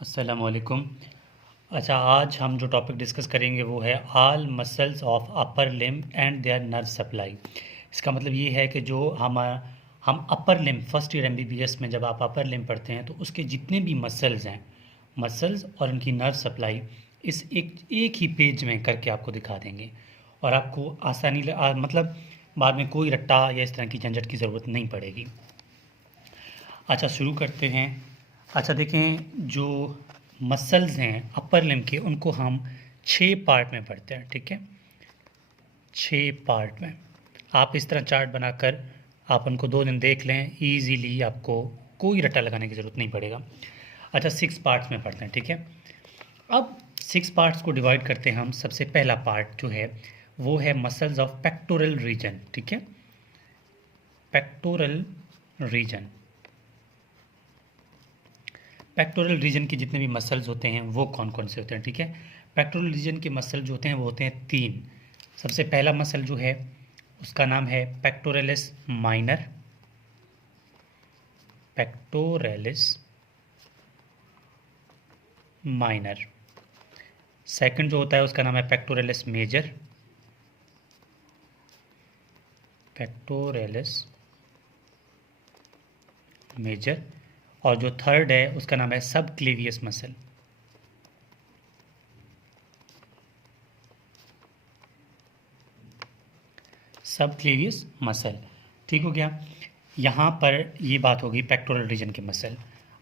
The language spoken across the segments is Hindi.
अस्सलामुअलैकुम। अच्छा, आज हम जो टॉपिक डिस्कस करेंगे वो है all muscles of upper limb and their nerve supply. इसका मतलब ये है कि जो हम upper limb first year MBBS में जब आप अपर लिम्ब पढ़ते हैं तो उसके जितने भी मसल्स हैं, मसल्स और उनकी नर्व सप्लाई इस एक ही पेज में करके आपको दिखा देंगे और आपको मतलब बाद में कोई रट्टा या इस तरह की झंझट की ज़रूरत नहीं पड़ेगी। अच्छा, शुरू करते हैं। अच्छा देखें, जो मसल्स हैं अपर लिम्ब के उनको हम 6 पार्ट में पढ़ते हैं, ठीक है। 6 पार्ट में आप इस तरह चार्ट बनाकर आप उनको 2 दिन देख लें, ईजीली आपको कोई रट्टा लगाने की ज़रूरत नहीं पड़ेगा। अच्छा, 6 पार्ट्स में पढ़ते हैं, ठीक है। अब 6 पार्ट्स को डिवाइड करते हैं हम। सबसे पहला पार्ट जो है वो है मसल्स ऑफ पेक्टोरल रीजन, ठीक है। पेक्टोरल रीजन, पेक्टोरल रीजन के जितने भी मसल्स होते हैं वो कौन कौन से होते हैं, ठीक है। पेक्टोरल रीजन के मसल जो होते हैं वो होते हैं 3। सबसे पहला मसल जो है उसका नाम है pectoralis minor, pectoralis minor. Second जो होता है उसका नाम है पेक्टोरलिस मेजर, पेक्टोरलिस मेजर। और जो थर्ड है उसका नाम है सब क्लेवियस मसल, सब क्लेवियस मसल। ठीक हो गया। यहाँ पर ये बात होगी पेक्टोरल रीजन के मसल।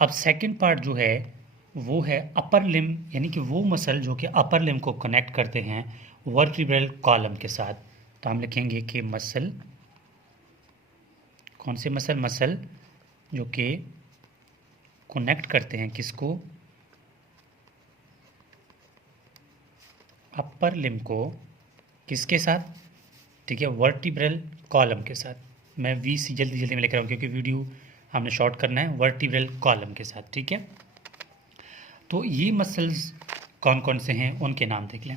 अब सेकंड पार्ट जो है वो है अपर लिम्ब, यानी कि वो मसल जो कि अपर लिम्ब को कनेक्ट करते हैं वर्टिब्रल कॉलम के साथ। तो हम लिखेंगे कि मसल, कौन से मसल? मसल जो कि कनेक्ट करते हैं किसको? अपर लिम्ब को किसके साथ? ठीक है, वर्टिब्रल कॉलम के साथ। मैं वी सी जल्दी जल्दी में लेकर आऊँ क्योंकि वीडियो हमने शॉर्ट करना है। वर्टिब्रल कॉलम के साथ, ठीक है। तो ये मसल्स कौन कौन से हैं उनके नाम देख लें।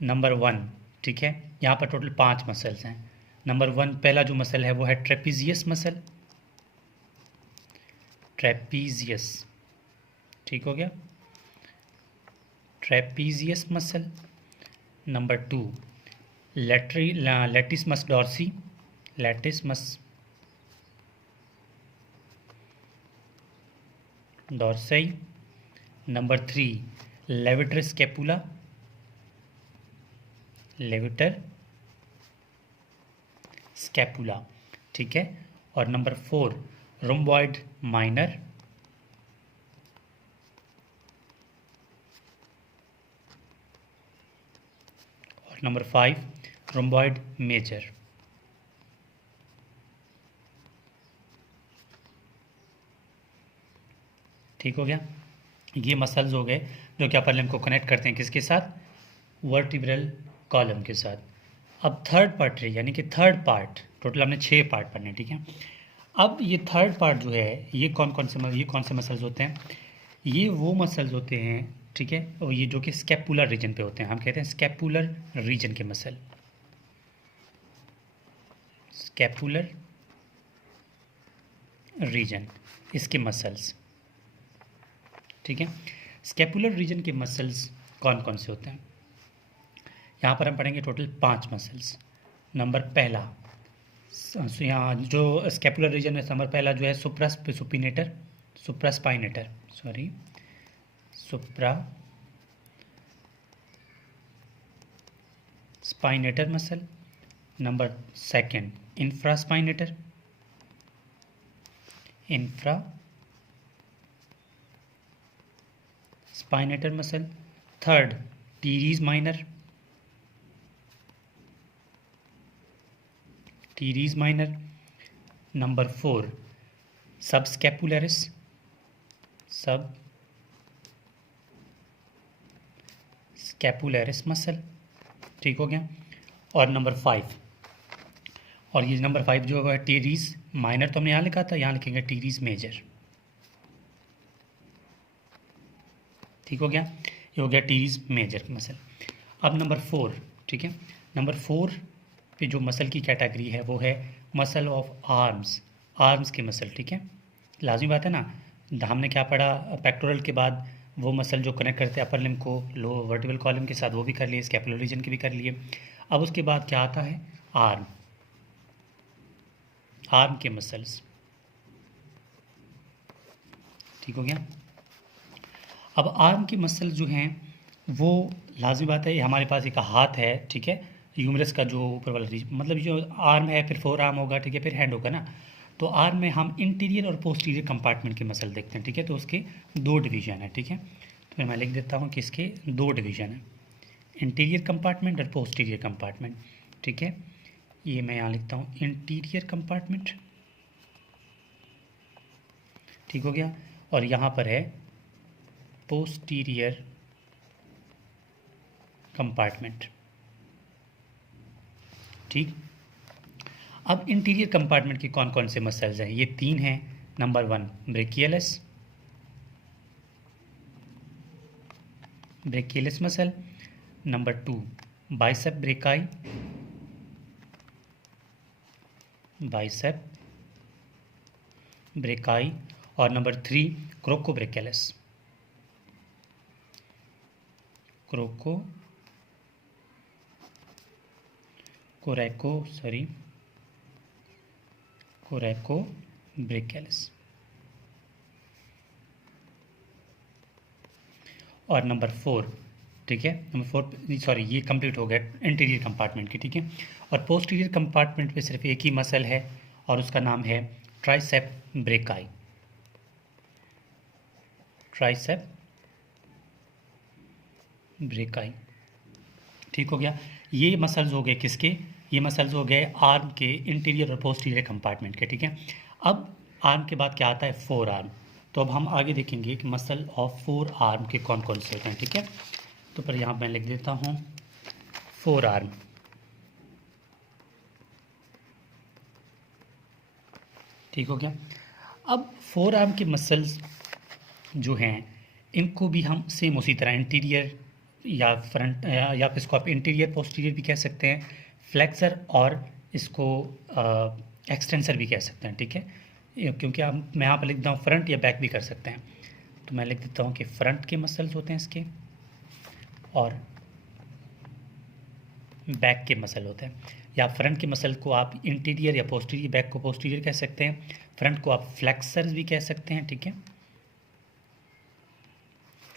नंबर 1, ठीक है, यहाँ पर टोटल 5 मसल्स हैं। नंबर 1 पहला जो मसल है वो है ट्रेपीजियस मसल, ट्रेपीजियस, ठीक हो गया, trapezius muscle. Number 2 latissimus dorsi, latissimus dorsi. Number 3 levator scapula, levator scapula, ठीक है। और नंबर 4 रोम्बॉइड माइनर, और नंबर 5 रोम्बॉइड मेजर। ठीक हो गया। ये मसल्स हो गए जो कि अपर लिम्ब को कनेक्ट करते हैं किसके साथ? वर्टिब्रल कॉलम के साथ। अब थर्ड पार्ट है, यानी कि थर्ड पार्ट, टोटल हमने 6 पार्ट पढ़ने, ठीक है। अब ये थर्ड पार्ट जो है ये कौन कौन से मसल्स होते हैं? ये वो मसल्स होते हैं, ठीक है, और ये जो कि स्कैपुलर रीजन पे होते हैं। हम कहते हैं स्कैपुलर रीजन के मसल, स्कैपुलर रीजन, इसके मसल्स, ठीक है। स्कैपुलर रीजन के मसल्स कौन कौन से होते हैं? यहाँ पर हम पढ़ेंगे टोटल 5 मसल्स। नंबर पहला, यहाँ जो स्कैपुलर रीजन है, नंबर पहला जो है supraspinatus, supraspinatus, sorry, supraspinatus muscle. Number second infraspinatus, infraspinatus muscle. Third teres minor, teres minor. Number 4 सब स्कैपुलरिस, सब स्कैपुलरिस मसल, ठीक हो गया। और नंबर 5, और ये नंबर 5 जो है टीरीज माइनर, तो हमने यहाँ लिखा था, यहाँ लिखेंगे टीरीज मेजर, ठीक हो गया। ये हो गया टीरीज मेजर मसल। अब नंबर 4, ठीक है, नंबर 4 पे जो मसल की कैटेगरी है वो है मसल ऑफ आर्म्स, आर्म्स के मसल, ठीक है। लाजमी बात है ना, हमने क्या पढ़ा, पेक्टोरल के बाद वो मसल जो कनेक्ट करते हैं अपर लिम्ब को लो वर्टिबल कॉलम के साथ, वो भी कर लिए, स्कैपुलर रीजन के भी कर लिए। अब उसके बाद क्या आता है, आर्म, आर्म के मसल्स। ठीक हो गया। अब आर्म की मसल जो हैं वो लाजमी बात है, हमारे पास एक हाथ है, ठीक है, ह्यूमरस का जो ऊपर वाला रीजन, मतलब जो आर्म है, फिर फोर आर्म होगा, ठीक है, फिर हैंड होगा ना। तो आर्म में हम इंटीरियर और पोस्टीरियर कंपार्टमेंट की मसल देखते हैं, ठीक है। तो उसके दो डिवीजन है, ठीक है। तो फिर मैं लिख देता हूँ कि इसके दो डिवीजन है, इंटीरियर कंपार्टमेंट और पोस्टीरियर कंपार्टमेंट, ठीक है। ये मैं यहाँ लिखता हूँ इंटीरियर कंपार्टमेंट, ठीक हो गया। और यहाँ पर है पोस्टीरियर कंपार्टमेंट, ठीक। अब इंटीरियर कंपार्टमेंट के कौन कौन से मसल्स हैं, ये तीन हैं। Number 1 brachialis, brachialis muscle. Number 2 biceps brachii, biceps brachii. और नंबर 3 क्रोकोब्रेकियलस, क्रोको कोरैकोब्रेकियलस। और नंबर 4, ठीक है, नंबर 4 सॉरी, ये कंप्लीट हो गया इंटीरियर कंपार्टमेंट की, ठीक है। और पोस्टीरियर कंपार्टमेंट पे सिर्फ एक ही मसल है और उसका नाम है ट्राइसेप ब्रेकाई, ट्राइसेप ब्रेकाई, ठीक हो गया। ये मसल्स हो गए किसके, ये मसल्स हो गए आर्म के इंटीरियर और पोस्टीरियर कंपार्टमेंट के, ठीक है। अब आर्म के बाद क्या आता है, फोर आर्म। तो अब हम आगे देखेंगे कि मसल ऑफ फोर आर्म के कौन कौन से होते हैं, ठीक है। तो पर यहाँ मैं लिख देता हूँ फोर आर्म, ठीक हो गया। अब फोर आर्म के मसल्स जो हैं इनको भी हम सेम उसी तरह इंटीरियर या फ्रंट या फिर इसको आप इंटीरियर पोस्टीरियर भी कह सकते हैं, फ्लेक्सर और इसको एक्सटेंसर भी कह सकते हैं, ठीक है। क्योंकि आप मैं यहाँ पर लिख देता हूँ फ्रंट या बैक भी कर सकते हैं। तो मैं लिख देता हूँ कि फ्रंट के मसल्स होते हैं इसके और बैक के मसल होते हैं। या फ्रंट के मसल को आप इंटीरियर या पोस्टीरियर, बैक को पोस्टीरियर कह सकते हैं, फ्रंट को आप फ्लेक्सर भी कह सकते हैं, ठीक है,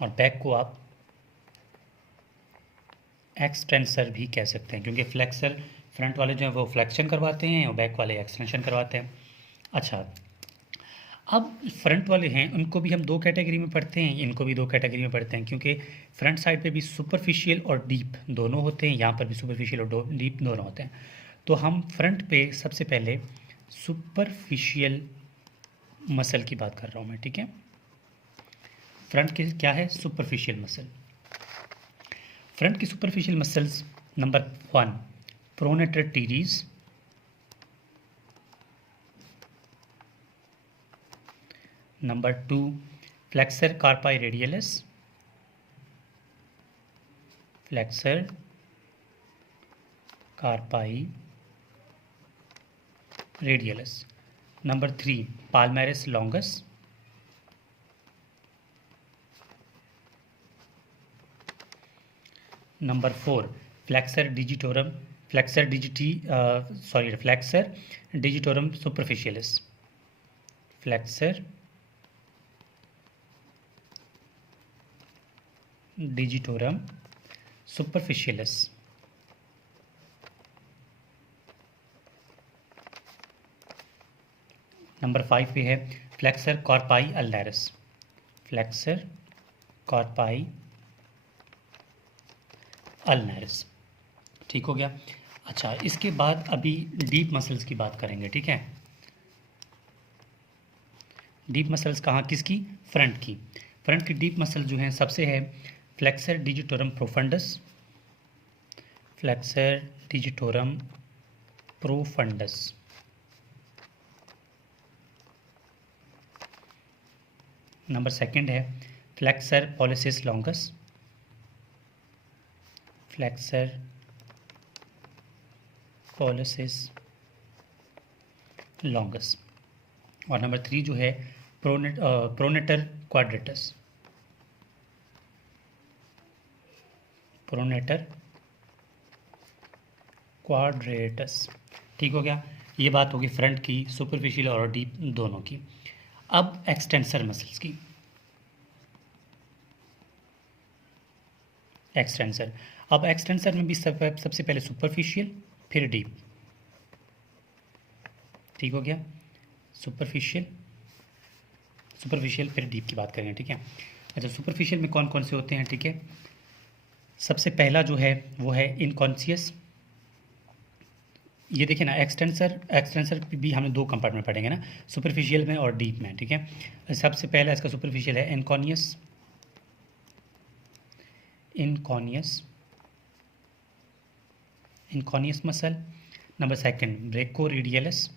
और बैक को आप एक्सटेंसर भी कह सकते हैं, क्योंकि फ्लेक्सर फ्रंट वाले जो हैं वो फ्लेक्शन करवाते हैं और बैक वाले एक्सटेंशन करवाते हैं। अच्छा, अब फ्रंट वाले हैं उनको भी हम दो कैटेगरी में पढ़ते हैं, इनको भी दो कैटेगरी में पढ़ते हैं, क्योंकि फ्रंट साइड पे भी सुपरफिशियल और डीप दोनों होते हैं, यहाँ पर भी सुपरफिशियल और डीप दोनों होते हैं। तो हम फ्रंट पे सबसे पहले सुपरफिशियल मसल की बात कर रहा हूँ मैं, ठीक है। फ्रंट की क्या है, सुपरफिशियल मसल। फ्रंट की superficial muscles, number 1 pronator teres, number 2 flexor carpi radialis, flexor carpi radialis, number 3 palmaris longus, number 4 flexor digitorum, flexor digitorum superficialis, flexor digitorum superficialis. Number 5 पे है फ्लेक्सर कॉर्पाई अल्नैरिस, फ्लेक्सर कॉर्पाई अल्नैरिस, ठीक हो गया। अच्छा, इसके बाद अभी डीप मसल्स की बात करेंगे, ठीक है। डीप मसल्स कहाँ, किसकी, फ्रंट की। फ्रंट की डीप मसल जो हैं सबसे है flexor digitorum profundus, flexor digitorum profundus, number second है flexor pollicis longus, flexor pollicis longus. और नंबर 3 जो है प्रोनेटर क्वाड्रेटस, प्रोनेटर क्वाड्रेटस। ठीक हो गया। ये बात होगी फ्रंट की, सुपरफिशियल और डीप दोनों की। अब एक्सटेंसर मसल्स की। एक्सटेंसर, अब एक्सटेंसर में भी सबसे पहले सुपरफिशियल फिर डीप। ठीक हो गया। सुपरफिशियल फिर डीप की बात करेंगे। ठीक है। अच्छा, सुपरफिशियल में कौन कौन से होते हैं? ठीक है, सबसे पहला जो है वो है इनकॉन्शियस। ये देखिए ना, एक्सटेंसर भी हमने दो कंपार्टमेंट पढ़ेंगे ना, सुपरफिशियल में और डीप में। ठीक है। सबसे पहला इसका सुपरफिशियल है anconeus, anconeus muscle. Number second brachioradialis,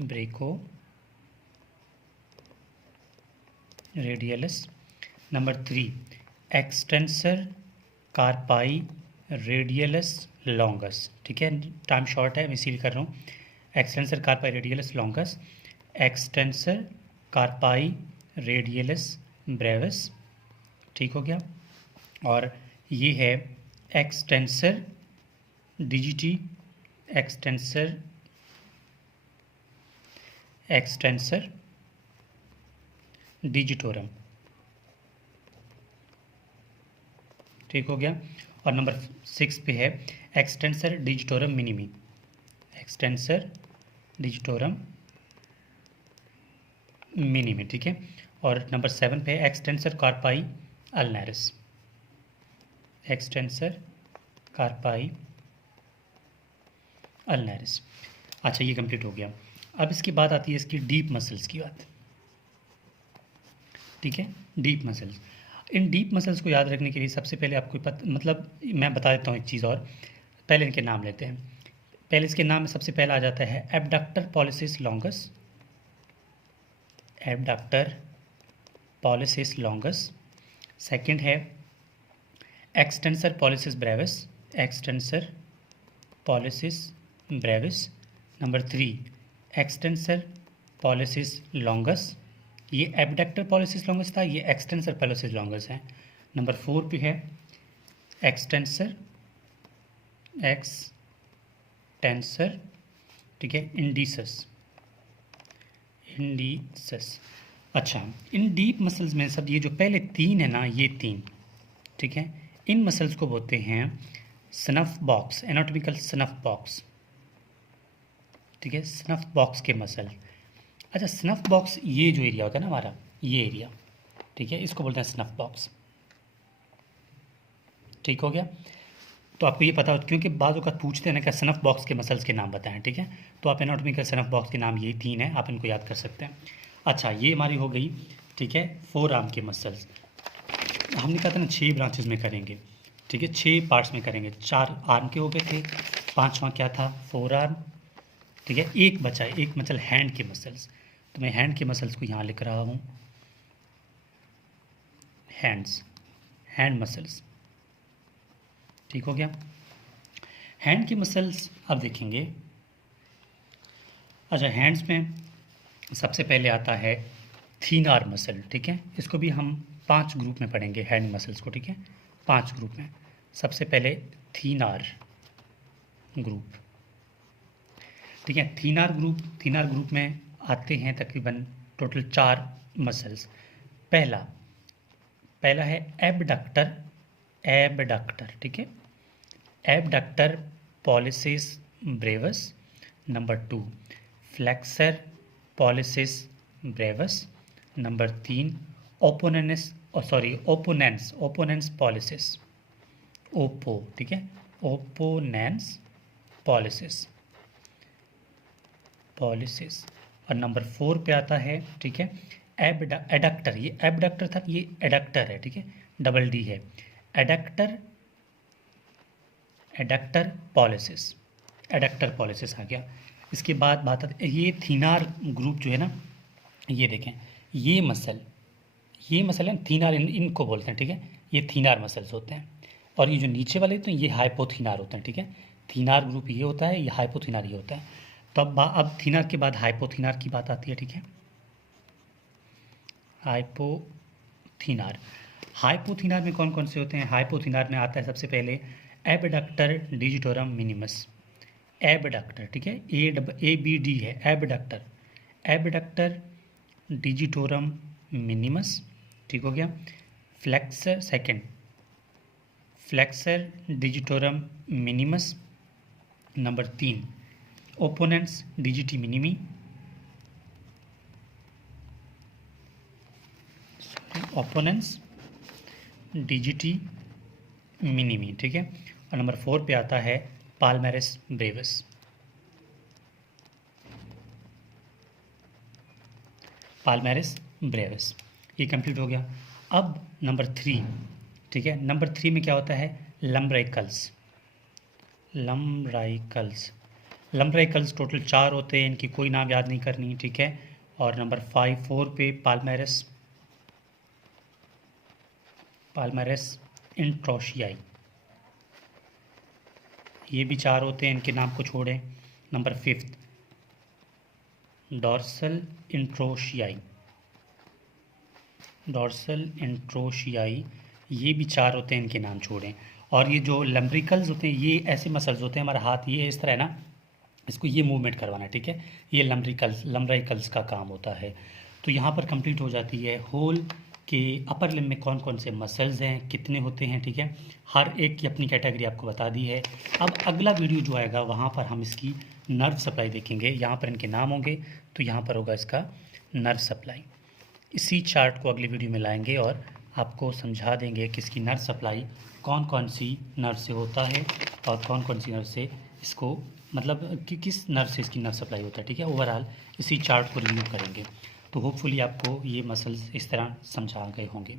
brachioradialis. Number 3 extensor carpi radialis longus. ठीक है, टाइम शॉर्ट है मैं इसीलिए कर रहा हूँ। Extensor carpi radialis longus, extensor carpi radialis Brevis. ठीक हो गया। और ये है एक्सटेंसर डिजिटी, एक्सटेंसर डिजिटोरम। ठीक हो गया। और नंबर 6 पे है extensor digitorum minimi, extensor digitorum minimi. ठीक है। और नंबर 7 पे है एक्सटेंसर कार्पाई अल्नैरिस, एक्सटेंसर कार्पाई अल्नैरिस। अच्छा, ये कंप्लीट हो गया। अब इसके बाद आती है इसकी डीप मसल्स की बात। ठीक है, डीप मसल्स। इन डीप मसल्स को याद रखने के लिए सबसे पहले आपको मतलब मैं बता देता हूँ एक चीज़ और। पहले इनके नाम लेते हैं। पहले इसके नाम में सबसे पहला आ जाता है abductor pollicis longus, abductor pollicis longus. Second है extensor pollicis brevis, extensor pollicis brevis. Number 3 extensor pollicis longus. ये एबडक्टर पॉलिसिस लॉन्गस था, ये एक्सटेंसर पॉलिसिस लॉन्गस है। नंबर 4 पे है एक्सटेंसर ठीक है इंडिसस। अच्छा, इन डीप मसल्स में सब ये जो पहले 3 है ना, ये 3, ठीक है, इन मसल्स को बोलते हैं snuff box, anatomical snuff box. ठीक है, स्नफ बॉक्स के मसल। अच्छा, स्नफ बॉक्स ये जो एरिया होता है ना हमारा, ये एरिया, ठीक है, इसको बोलते हैं स्नफ बॉक्स। ठीक हो गया। तो आपको ये पता हो, क्योंकि बाद वक्त पूछते हैं ना क्या स्नफ बॉक्स के मसल्स के नाम बताएं। ठीक है, तो आप एनाटॉमिकल स्नफ बॉक्स के नाम यही 3 हैं, आप इनको याद कर सकते हैं। अच्छा, ये हमारी हो गई, ठीक है, 4 आर्म के मसल्स। हमने कहा था ना 6 ब्रांचेस में करेंगे। ठीक है, 6 पार्ट्स में करेंगे। 4 आर्म के हो गए थे, 5वां क्या था, 4 आर्म। ठीक है, एक बचा है, एक मसल हैंड के मसल्स। तो मैं हैंड के मसल्स को यहाँ लिख रहा हूँ, हैंड मसल्स। ठीक हो गया। हैंड की मसल्स अब देखेंगे। अच्छा, हैंड्स में सबसे पहले आता है थीन आर्म मसल। ठीक है, इसको भी हम 5 ग्रुप में पढ़ेंगे हैंड मसल्स को। ठीक है, 5 ग्रुप में। सबसे पहले थीन आर्म ग्रुप। ठीक है, थीन आर्म ग्रुप में आते हैं तकरीबन टोटल 4 मसल्स। पहला है एबडक्टर। ठीक है, abductor pollicis brevis. Number 2 flexor pollicis brevis. Number 3 opponens pollicis, oppo. ठीक है, ओपोनेंस पॉलिसिस। और नंबर 4 पे आता है, ठीक है, एडक्टर। ये एबडक्टर था, ये एडक्टर है। ठीक है, डबल डी है, एडक्टर पॉलिसिस आ गया। इसके बाद बात आती है, ये थीनार ग्रुप जो है ना, ये देखें, ये मसल है थीनार, इनको बोलते हैं। ठीक है, ये थीनार मसल्स होते हैं। और ये जो नीचे वाले होते हैं, ये हाइपोथीनार होते हैं। ठीक है, थीनार ग्रुप ये होता है, ये हाइपोथीनार ये होता है। तो अब थिनर के बाद हाइपोथिनर की बात आती है, ठीक है। हाइपोथिनर, हाइपोथिनर में कौन कौन से होते हैं? हाइपोथिनर में आता है सबसे पहले एबडक्टर डिजिटोरम मिनिमस, एबडक्टर, ठीक है, ABD है, एबडक्टर, एबडक्टर डिजिटोरम मिनिमस, ठीक हो गया। Flexor, second flexor digitorum minimus. Number 3 opponents डिजिटी minimi, opponents डिजिटी minimi, ठीक है। और नंबर 4 पे आता है पाल्मेरिस ब्रेविस, पाल्मेरिस ब्रेविस। ये कंप्लीट हो गया। अब नंबर 3, ठीक है, नंबर 3 में क्या होता है? लम्ब्राइकल्स, लम्ब्राइकल्स, लम्ब्राइकल्स टोटल 4 होते हैं, इनकी कोई नाम याद नहीं करनी, ठीक है। और नंबर 4 पे पाल्मेरिस, पाल्मेरिस इंट्रोशियाई, ये भी 4 होते हैं, इनके नाम को छोड़ें। नंबर 5 डॉर्सल इंट्रोशियाई, डॉर्सल इंट्रोशियाई, ये भी 4 होते हैं, इनके नाम छोड़ें। और ये जो लम्ब्रिकल्स होते हैं, ये ऐसे मसल्स होते हैं, हमारा हाथ ये इस तरह है ना, इसको ये मूवमेंट करवाना है, ठीक है, ये लम्ब्रिकल्स का काम होता है। तो यहाँ पर कंप्लीट हो जाती है होल के अपर लिम्ब में कौन कौन से मसल्स हैं, कितने होते हैं, ठीक है। हर एक की अपनी कैटेगरी आपको बता दी है। अब अगला वीडियो जो आएगा वहाँ पर हम इसकी नर्व सप्लाई देखेंगे। यहाँ पर इनके नाम होंगे, तो यहाँ पर होगा इसका नर्व सप्लाई। इसी चार्ट को अगली वीडियो में लाएंगे और आपको समझा देंगे कि इसकी नर्व सप्लाई कौन कौन सी नर्व से होता है और कौन कौन सी नर्व से इसको, मतलब कि किस नर्व से इसकी नर्व सप्लाई होता है, ठीक है। ओवरऑल इसी चार्ट को रिव्यू करेंगे, तो होपफुली आपको ये मसल्स इस तरह समझा गए होंगे।